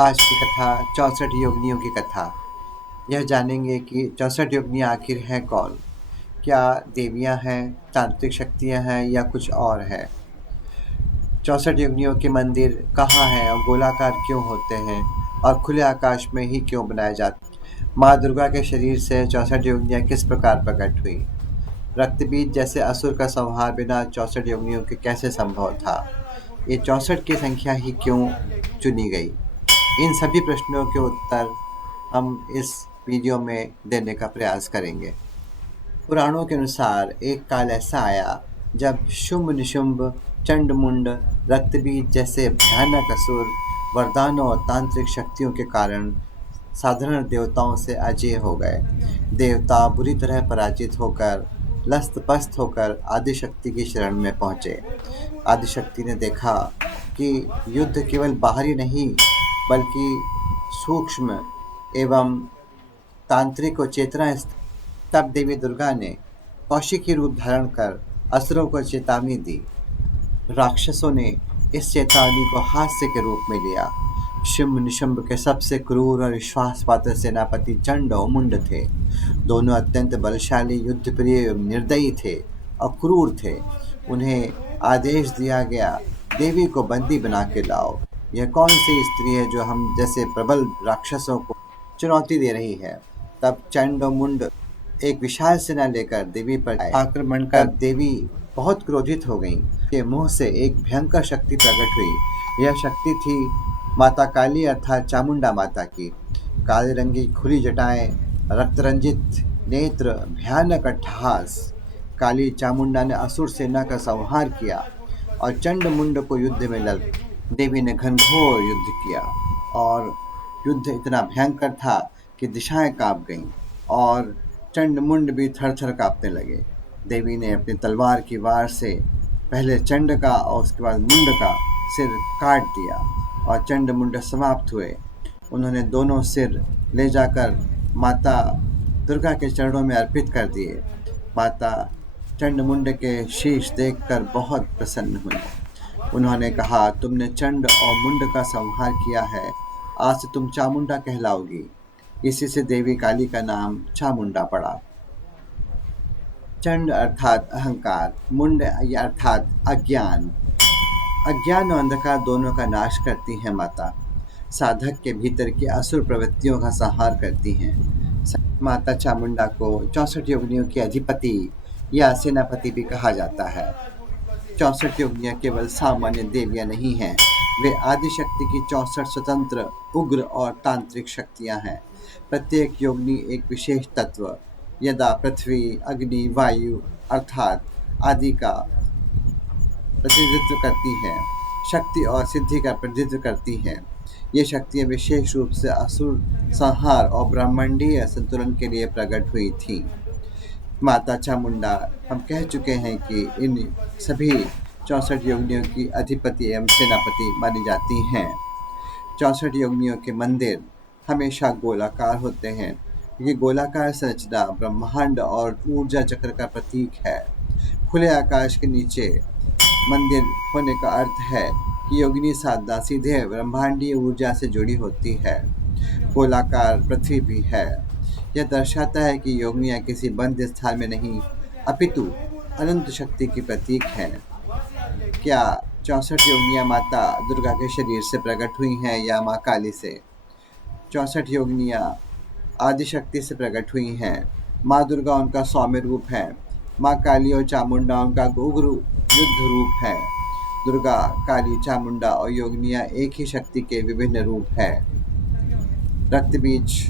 आज की कथा 64 योगिनियों की कथा। यह जानेंगे कि 64 योगिनियाँ आखिर हैं कौन? क्या देवियाँ हैं, तांत्रिक शक्तियाँ हैं या कुछ और है? 64 योगिनियों के मंदिर कहाँ हैं और गोलाकार क्यों होते हैं और खुले आकाश में ही क्यों बनाए जाते हैं? माँ दुर्गा के शरीर से 64 योगिनियाँ किस प्रकार प्रकट हुई? रक्तबीज जैसे असुर का संहार बिना 64 योगिनियों के कैसे संभव था? ये 64 की संख्या ही क्यों चुनी गई? इन सभी प्रश्नों के उत्तर हम इस वीडियो में देने का प्रयास करेंगे। पुराणों के अनुसार एक काल ऐसा आया जब शुंभ निशुंभ, चंड मुंड, रक्तबीज जैसे भयानक असुर वरदानों और तांत्रिक शक्तियों के कारण साधारण देवताओं से अजेय हो गए। देवता बुरी तरह पराजित होकर लस्त पस्त होकर आदिशक्ति की शरण में पहुंचे। आदिशक्ति ने देखा कि युद्ध केवल बाहरी नहीं बल्कि सूक्ष्म एवं तांत्रिक और चेतना। तब देवी दुर्गा ने कौशिकी रूप धारण कर असुरों को चेतावनी दी। राक्षसों ने इस चेतावनी को हास्य के रूप में लिया। शुंभ निशुंभ के सबसे क्रूर और विश्वासपात्र सेनापति चंड और मुंड थे। दोनों अत्यंत बलशाली, युद्धप्रिय एवं निर्दयी थे और क्रूर थे। उन्हें आदेश दिया गया, देवी को बंदी बना के लाओ। यह कौन सी स्त्री है जो हम जैसे प्रबल राक्षसों को चुनौती दे रही है? तब चंड और मुंड एक विशाल सेना लेकर देवी पर आक्रमण कर देवी बहुत क्रोधित हो गईं। के मुंह से एक भयंकर शक्ति प्रकट हुई। यह शक्ति थी माता काली अर्थात चामुंडा माता की। काले रंग की खुली जटाएं, रक्तरंजित नेत्र, भयानक अट्टहास। काली चामुंडा ने असुर सेना का संहार किया और चंड मुंड को युद्ध में लड़ देवी ने घनघोर युद्ध किया और युद्ध इतना भयंकर था कि दिशाएं कांप गईं और चंड मुंड भी थर थर कांपने लगे। देवी ने अपनी तलवार की वार से पहले चंड का और उसके बाद मुंड का सिर काट दिया और चंड मुंड समाप्त हुए। उन्होंने दोनों सिर ले जाकर माता दुर्गा के चरणों में अर्पित कर दिए। माता चंड मुंड के शीश देखकर बहुत प्रसन्न हुई। उन्होंने कहा, तुमने चंड और मुंड का संहार किया है, आज से तुम चामुंडा कहलाओगी। इसी से देवी काली का नाम चामुंडा पड़ा। चंड अर्थात अहंकार, मुंड अर्थात अज्ञान। अज्ञान और अंधकार दोनों का नाश करती है माता। साधक के भीतर की असुर प्रवृत्तियों का संहार करती हैं। माता चामुंडा को 64 योगिनियों की अधिपति या सेनापति भी कहा जाता है। 64 योगिनियाँ केवल सामान्य देवियाँ नहीं हैं, वे आदिशक्ति की 64 स्वतंत्र, उग्र और तांत्रिक शक्तियाँ हैं। प्रत्येक योगिनी एक विशेष तत्व यदा, पृथ्वी, अग्नि, वायु अर्थात आदि का प्रतिनिधित्व करती हैं। शक्ति और सिद्धि का प्रतिनिधित्व करती हैं। ये शक्तियाँ विशेष रूप से असुर संहार और ब्रह्मांडीय संतुलन के लिए प्रकट हुई थी। माता चामुंडा, हम कह चुके हैं कि इन सभी 64 योगिनियों की अधिपति एवं सेनापति मानी जाती हैं। 64 योगिनियों के मंदिर हमेशा गोलाकार होते हैं। ये गोलाकार संरचना ब्रह्मांड और ऊर्जा चक्र का प्रतीक है। खुले आकाश के नीचे मंदिर होने का अर्थ है कि योगिनी साधना सीधे ब्रह्मांडीय ऊर्जा से जुड़ी होती है। गोलाकार पृथ्वी भी है। यह दर्शाता है कि योगिनियाँ किसी बंद स्थान में नहीं अपितु अनंत शक्ति की प्रतीक हैं। क्या 64 योगिनियाँ माता दुर्गा के शरीर से प्रकट हुई हैं या माँ काली से? 64 योगिनियाँ आदिशक्ति से प्रकट हुई हैं। माँ दुर्गा उनका सौम्य रूप है। माँ काली और चामुंडा उनका उग्र युद्ध रूप है। दुर्गा, काली, चामुंडा और योगिनियाँ एक ही शक्ति के विभिन्न रूप हैं। रक्तबीज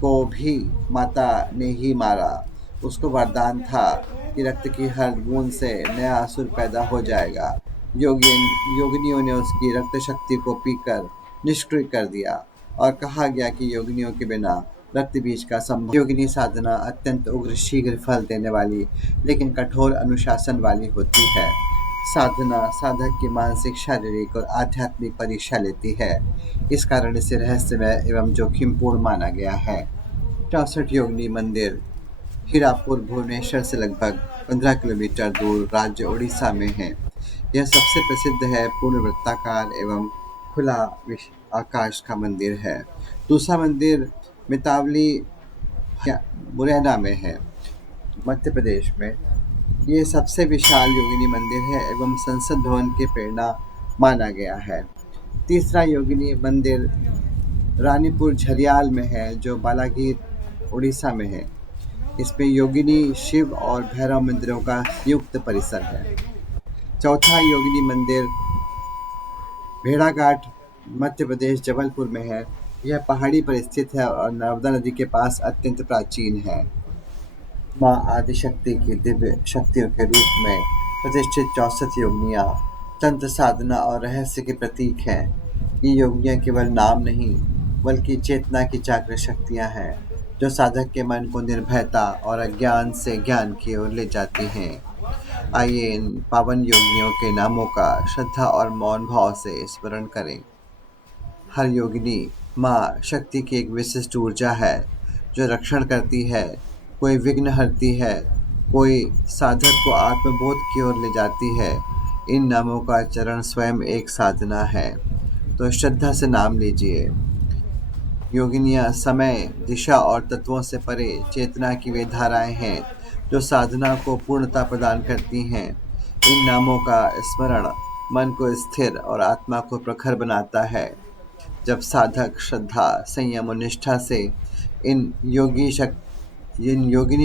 को भी माता ने ही मारा। उसको वरदान था कि रक्त की हर बूंद से नया असुर पैदा हो जाएगा। योगिनियों ने उसकी रक्त शक्ति को पीकर निष्क्रिय कर दिया और कहा गया कि योगिनियों के बिना रक्तबीज का संभव। योगिनी साधना अत्यंत उग्र, शीघ्र फल देने वाली लेकिन कठोर अनुशासन वाली होती है। साधना साधक की मानसिक, शारीरिक और आध्यात्मिक परीक्षा लेती है। इस कारण इसे रहस्यमय एवं जोखिमपूर्ण माना गया है। 64 योगिनी मंदिर हीरापुर, भुवनेश्वर से लगभग 15 किलोमीटर दूर राज्य उड़ीसा में है। यह सबसे प्रसिद्ध है। पूर्ण वृत्ताकार एवं खुला आकाश का मंदिर है। दूसरा मंदिर मितावली मुरैना में है, मध्य प्रदेश में। ये सबसे विशाल योगिनी मंदिर है एवं संसद भवन की प्रेरणा माना गया है। तीसरा योगिनी मंदिर रानीपुर झरियाल में है, जो बालाघीर उड़ीसा में है। इसमें योगिनी शिव और भैरव मंदिरों का संयुक्त परिसर है। चौथा योगिनी मंदिर भेड़ाघाट मध्य प्रदेश जबलपुर में है। यह पहाड़ी पर स्थित है और नर्मदा नदी के पास अत्यंत प्राचीन है। माँ आदिशक्ति की दिव्य शक्तियों के रूप में प्रतिष्ठित 64 योगिनियाँ तंत्र साधना और रहस्य के प्रतीक हैं। ये योगिनियाँ केवल नाम नहीं बल्कि चेतना की जागृत शक्तियाँ हैं, जो साधक के मन को निर्भयता और अज्ञान से ज्ञान की ओर ले जाती हैं। आइए इन पावन योगिनियों के नामों का श्रद्धा और मौन भाव से स्मरण करें। हर योगिनी माँ शक्ति की एक विशिष्ट ऊर्जा है, जो रक्षण करती है, कोई विघ्न हरती है, कोई साधक को आत्मबोध की ओर ले जाती है। इन नामों का चरण स्वयं एक साधना है, तो श्रद्धा से नाम लीजिए। योगिनियाँ समय, दिशा और तत्वों से परे चेतना की वे धाराएं हैं, जो साधना को पूर्णता प्रदान करती हैं। इन नामों का स्मरण मन को स्थिर और आत्मा को प्रखर बनाता है। जब साधक श्रद्धा, संयम और निष्ठा से इन योगिनी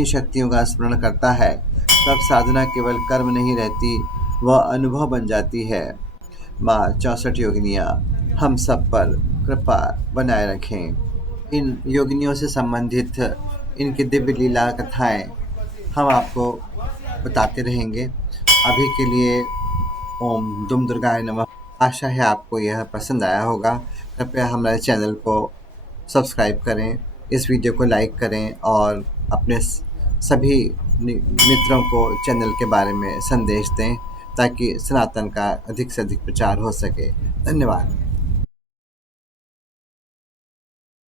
शक्तियों का स्मरण करता है, तब साधना केवल कर्म नहीं रहती, वह अनुभव बन जाती है। माँ 64 योगिनियाँ हम सब पर कृपा बनाए रखें। इन योगिनियों से संबंधित इनकी दिव्य लीला कथाएं हम आपको बताते रहेंगे। अभी के लिए ओम दुम दुर्गाय नमः। आशा है आपको यह पसंद आया होगा। कृपया हमारे चैनल को सब्सक्राइब करें, इस वीडियो को लाइक करें और अपने सभी मित्रों को चैनल के बारे में संदेश दें, ताकि सनातन का अधिक से अधिक प्रचार हो सके। धन्यवाद।